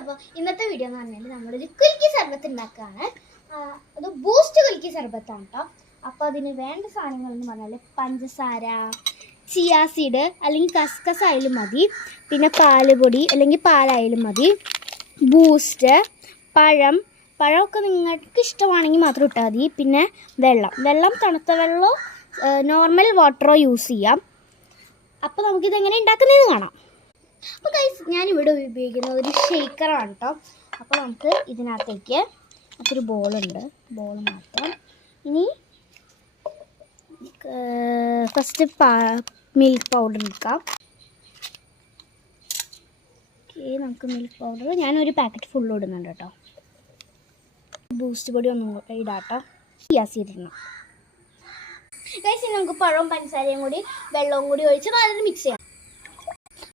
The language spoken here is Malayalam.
അപ്പോൾ ഇന്നത്തെ വീഡിയോ എന്ന് പറഞ്ഞാൽ നമ്മളൊരു കുൽക്കി സർബത്ത് ഉണ്ടാക്കുകയാണ്. അത് ബൂസ്റ്റ് കുൽക്കി സർബത്താണ് കേട്ടോ. അപ്പോൾ അതിന് വേണ്ട സാധനങ്ങൾ എന്ന് പറഞ്ഞാൽ പഞ്ചസാര, ചിയാ സീഡ് അല്ലെങ്കിൽ കസ്കസ് ആയാലും മതി, പിന്നെ പാലുപൊടി അല്ലെങ്കിൽ പാലായാലും മതി, ബൂസ്റ്റ്, പഴമൊക്കെ നിങ്ങൾക്ക് ഇഷ്ടമാണെങ്കിൽ മാത്രം ഇട്ടാൽ മതി, പിന്നെ വെള്ളം തണുത്ത വെള്ളമോ നോർമൽ വാട്ടറോ യൂസ് ചെയ്യാം. അപ്പോൾ നമുക്കിതെങ്ങനെ ഉണ്ടാക്കുന്നതെന്ന് കാണാം. അപ്പോൾ ഗൈസ്, ഞാനിവിടെ ഉപയോഗിക്കുന്ന ഒരു ഷേക്കറാണ് കേട്ടോ. അപ്പോൾ നമുക്ക് ഇതിനകത്തേക്ക് ഒരു ബോളുണ്ട്, ബോൾ മാറ്റാം. ഇനി ഫസ്റ്റ് മിൽക്ക് പൗഡർ എടുക്കാം. ഓക്കെ, നമുക്ക് മിൽക്ക് പൗഡർ ഞാനൊരു പാക്കറ്റ് ഫുള്ള് ഇടുന്നുണ്ട് കേട്ടോ. ബൂസ്റ്റ് പൊടി ഒന്നും ഇടാം കേട്ടോ. ഗ്യാസിടണം ഗൈസ്. നമുക്ക് പഴവും പഞ്ചസാരയും കൂടി വെള്ളവും കൂടി ഒഴിച്ച് നല്ലൊരു മിക്സ് ചെയ്യാം.